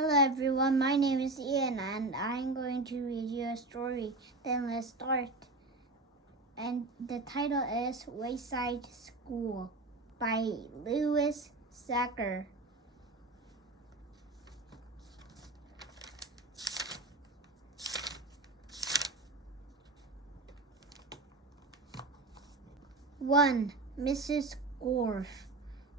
Hello everyone, my name is Ian and I'm going to read you a story. Then let's start. And the title is Wayside School by Lewis Sacker. One, Mrs. Gorf.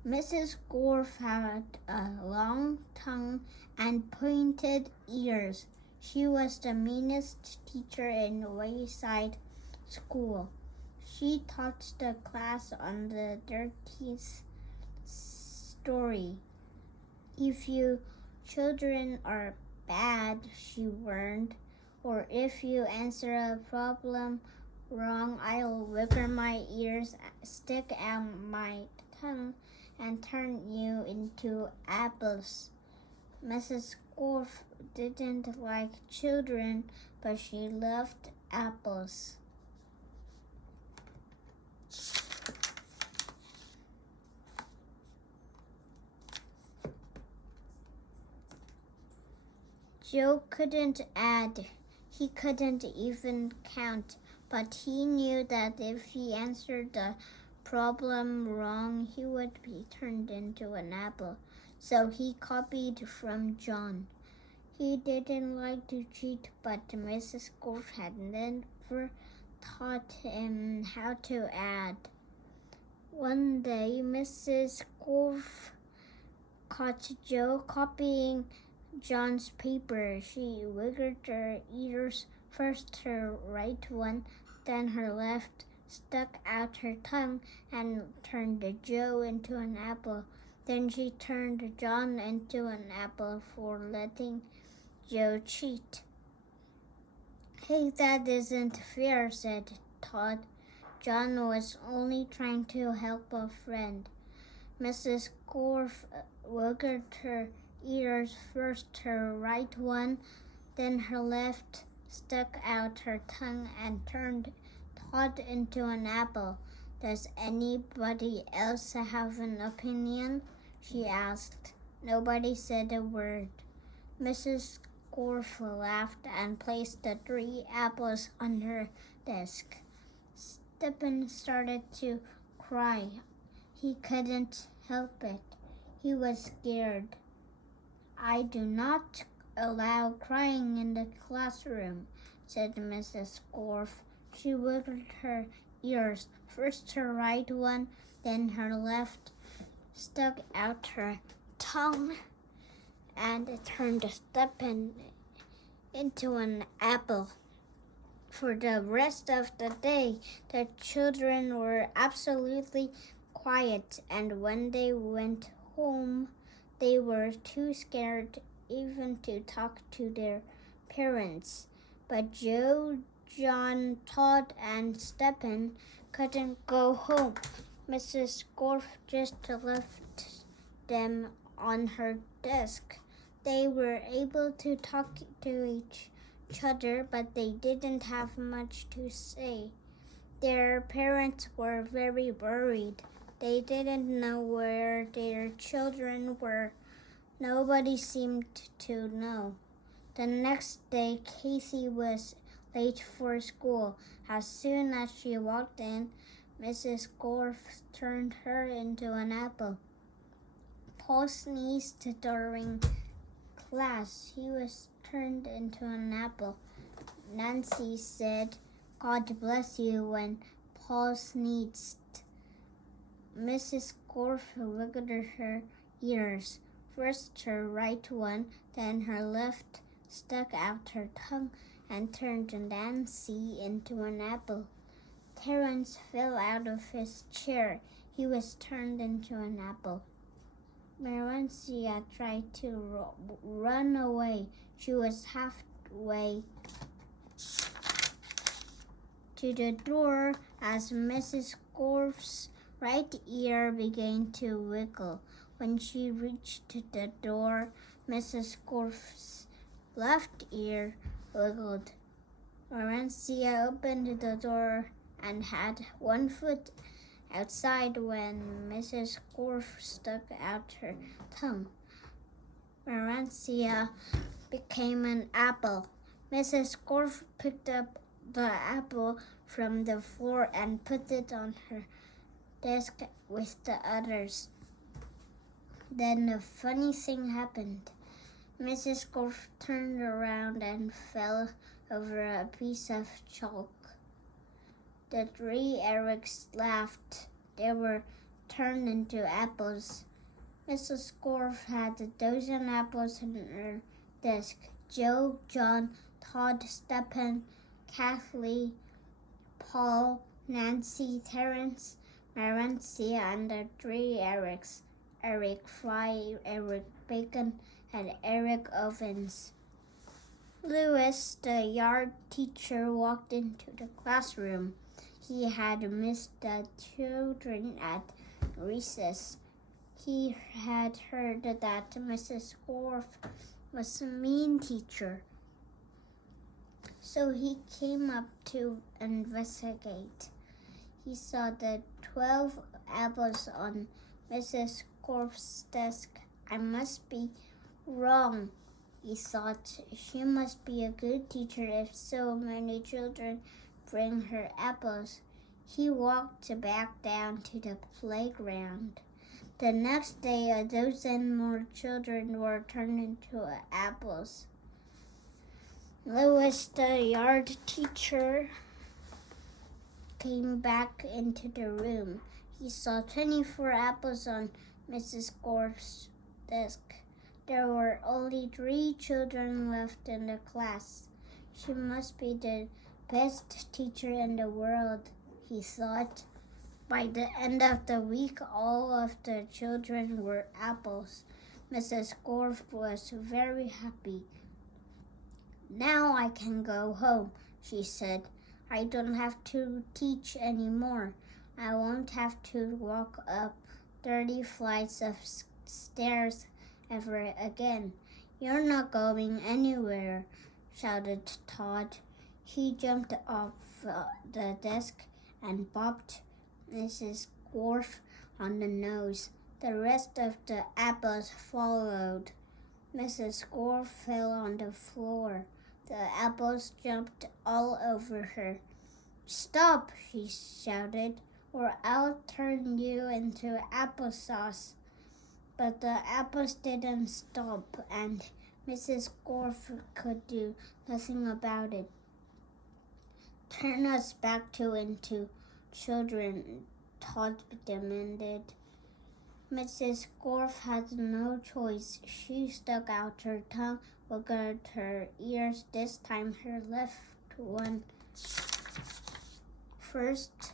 Mrs. Gorf had a long tongue and pointed ears. She was the meanest teacher in Wayside School. She taught the class on the dirtiest story. If you children are bad, she warned, or if you answer a problem wrong, I'll wiggle my ears, stick out my tongue, and turn you into apples. Mrs. Gorf didn't like children, but she loved apples. Joe couldn't add. He couldn't even count, but he knew that if he answered the problem wrong, he would be turned into an apple. So he copied from John. He didn't like to cheat, but Mrs. Gorf had never taught him how to add. One day, Mrs. Gorf caught Joe copying John's paper. She wiggled her ears, first her right one, then her left, stuck out her tongue, and turned Joe into an apple. Then she turned John into an apple for letting Joe cheat. Hey, that isn't fair, said Todd. John was only trying to help a friend. Mrs. Gorf wiggled her ears, first her right one, then her left, stuck out her tongue, and turned Todd into an apple. Does anybody else have an opinion? She asked. Nobody said a word. Mrs. Gorf laughed and placed the 3 apples on her desk. Stephen started to cry. He couldn't help it. He was scared. I do not allow crying in the classroom, said Mrs. Gorf. She wiggled her ears, first her right one, then her left, stuck out her tongue, and turned Stephen into an apple. For the rest of the day, the children were absolutely quiet, and when they went home, they were too scared even to talk to their parents. But Joe, John, Todd, and Stephen couldn't go home. Mrs. Gorf just left them on her desk. They were able to talk to each other, but they didn't have much to say. Their parents were very worried. They didn't know where their children were. Nobody seemed to know. The next day, Casey was late for school. As soon as she walked in, Mrs. Gorf turned her into an apple. Paul sneezed during class. He was turned into an apple. Nancy said, "God bless you," when Paul sneezed. Mrs. Gorf wiggled her ears, first her right one, then her left, stuck out her tongue, and turned Nancy into an apple. Terence fell out of his chair. He was turned into an apple. Marincia tried to run away. She was halfway to the door as Mrs. Gorf's right ear began to wiggle. When she reached the door, Mrs. Gorf's left ear wiggled. Marincia opened the door and had one foot outside when Mrs. Gorf stuck out her tongue. Marancia became an apple. Mrs. Gorf picked up the apple from the floor and put it on her desk with the others. Then a funny thing happened. Mrs. Gorf turned around and fell over a piece of chalk. The 3 Erics laughed. They were turned into apples. Mrs. Gorf had a dozen apples on her desk. Joe, John, Todd, Stephen, Kathleen, Paul, Nancy, Terence, Marancia, and the 3 Erics. Eric Fry, Eric Bacon, and Eric Ovens. Lewis, the yard teacher, walked into the classroom. He had missed the children at recess. He had heard that Mrs. Gorf was a mean teacher, so he came up to investigate. He saw the 12 apples on Mrs. Gorf's desk. I must be wrong, he thought. She must be a good teacher if so many children bring her apples. He walked back down to the playground. The next day, a dozen more children were turned into apples. Lewis, the yard teacher, came back into the room. He saw 24 apples on Mrs. Gorf's desk. There were only 3 children left in the class. She must be the best teacher in the world, he thought. By the end of the week, all of the children were apples. Mrs. Gorf was very happy. Now I can go home, she said. I don't have to teach anymore. I won't have to walk up 30 flights of stairs ever again. You're not going anywhere, shouted Todd. He jumped off the desk and bopped Mrs. Gorf on the nose. The rest of the apples followed. Mrs. Gorf fell on the floor. The apples jumped all over her. Stop, she shouted, or I'll turn you into applesauce. But the apples didn't stop, and Mrs. Gorf could do nothing about it. Turn us back into children, Todd demanded. Mrs. Gorf had no choice. She stuck out her tongue, wiggled her ears, this time her left one first,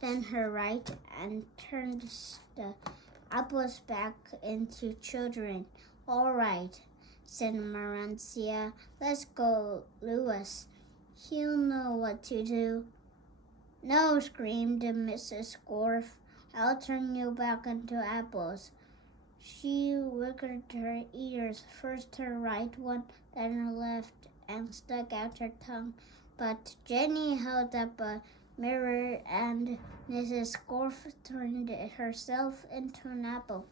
then her right, and turned the apples back into children. All right, said Marancia. Let's go, Lewis. He'll know what to do. No, screamed Mrs. Gorf. I'll turn you back into apples. She wiggled her ears, first her right one, then her left, and stuck out her tongue. But Jenny held up a mirror, and Mrs. Gorf turned herself into an apple.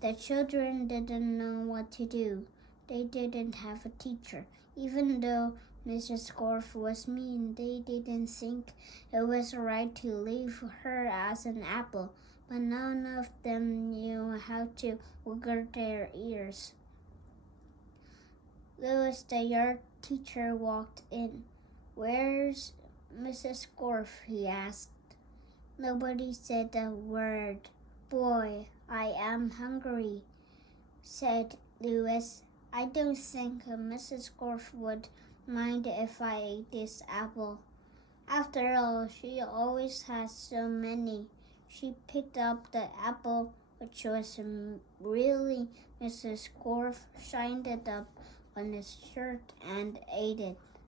The children didn't know what to do. They didn't have a teacher. Even though Mrs. Gorf was mean, they didn't think it was right to leave her as an apple, but none of them knew how to wiggle their ears. Lewis, the yard teacher, walked in. Where's Mrs. Gorf? He asked. Nobody said a word. Boy, I am hungry, said Lewis. I don't think Mrs. Gorf would mind if I ate this apple. After all, she always has so many. She picked up the apple, which was really Mrs. Gorf, shined it up on his shirt, and ate it.